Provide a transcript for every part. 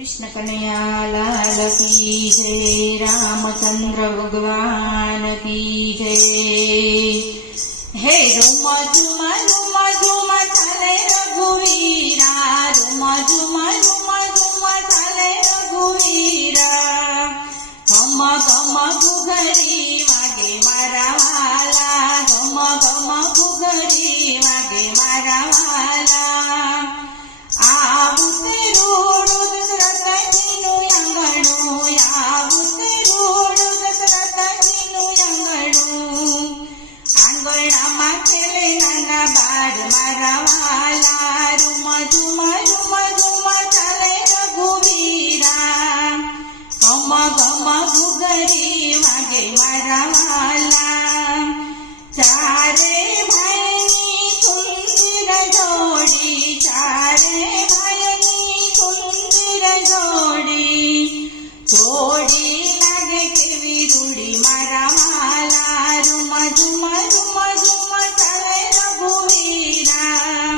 कृष्ण कन्हैया लाल की जय। रामचंद्र भगवान की जय। हे झुमा झुमा झुमा झुमा चाले रघुवीरा, झुमा झुमा झुमा झुमा चाले रघुवीरा। घम घम घुघरी वागे मारा वाला, घम घम घुघरी वागे मारा वाला। आવું તેરું દશરથજીનું આંગણું, આવું તેરું દશરથજીનું આંગણું। આંગણામાં ખેલે નાના બાળ મારા વાલા, રૂમા ઝુમા ઝુમા ઝુમા ચાલે રઘુવીરા। ઘમ ઘમ ઘુઘરી વાગે મારા વાલા। ચારે ભાઈની સુંદર જોડી, ચારે ભાઈની સુંદર જોડી। જોડી લાગે કેવી રૂડી મારા વાલા, રૂમા ઝુમા ઝુમા ઝુમા ચાલે રઘુવીરા।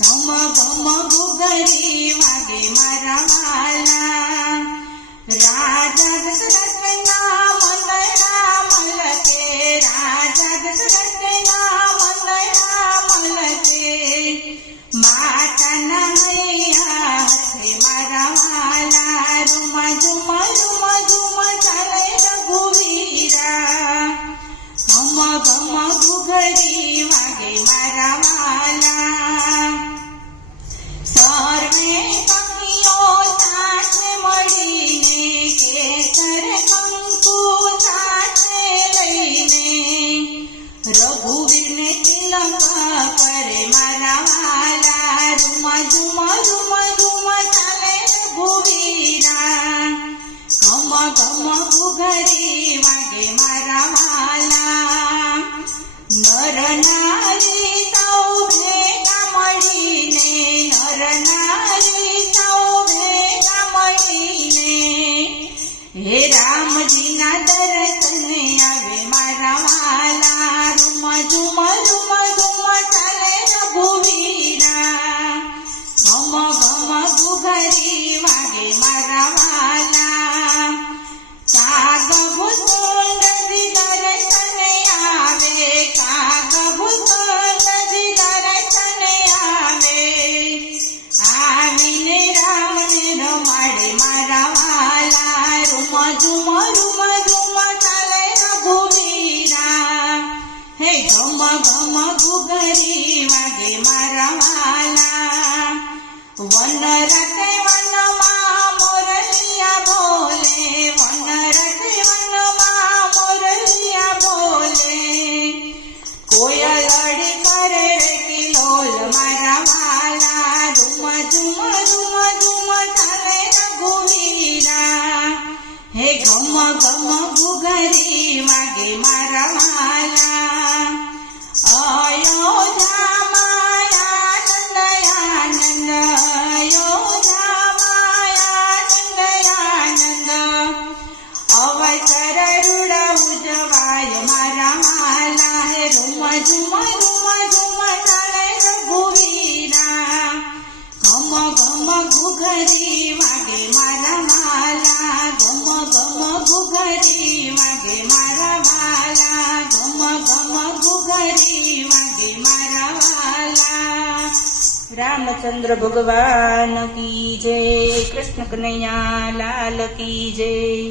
ઘમ ઘમ ઘુઘરી વાગે મારા વાલા। રાજા દશરથના મંદના મલકે, રાજા દશરથના મંદના મલકે। માતાના હૈયા હાથે મારા વાલા, રૂમા ઝુમા ઝુમા ઝુમા ચાલે રઘુવીરા। ઘમ ઘમ ઘુઘરી વાગે મારા વાલા। સર્વે કન્યો સાથે મળીને, કેસર કંકુ સાથે લઈને। રઘુવીરને તિલક કરે મારા વાલા, રૂમા ઝુમા ઝુમા ઝુમા ચાલે રઘુવીરા। ઘમ ઘમ ઘુઘરી વાગે મારા વાલા। નર નારી સૌ ભેગા મળીને, નર નારી સૌ ભેગા મળીને। હે રામજીના દર્શને આવે મારા વાલા, રૂમા ઝુમા ઝુમા ઝુમા ચાલે રઘુવીરા। ઘમ ઘમ ઘુઘરી વાગે મારા વાલા। કાગ ભૂસુંડજી દર્શને આવે, કાગ ભૂસુંડજી દર્શને આવે। આવીને રામને રમાડે મારા વાલા, રૂમા ઝુમા ઝુમા ઝુમા ચાલે રઘુવીરા। હે ઘમ ઘમ ઘુઘરી વાગે મારા વાલા। વન રતે વનમાં મોરલિયા બોલે, વન રતે વનમાં મોરલિયા બોલે। કોયલડી કરે કિલોલ મારા વાલા, રૂમા ઝુમા ઝુમા ઝુમા ચાલે રઘુવીરા। હે ઘમ ઘમ ઘુઘરી વાગે મારા વાલા। અયોધ્યામાં આનંદ આનંદ, અયોધ્યામાં આનંદ આનંદ। અવસર રૂડ ઉજવાય મારા વાલા, હે રૂમા ઝુમા ઝુમા ઝુમા ચાલે રઘુવીરા। ઘમ ઘમ ઘુઘરી વાગે મારા વાલા, ઘમ ઘમ ઘુઘરી વાગે મારા વાલા। ઘમ ઘમ ઘુઘરી વાગે મારા વાલા। રામચંદ્ર ભગવાન કી જય। કૃષ્ણ કન્હૈયા લાલ કી જય।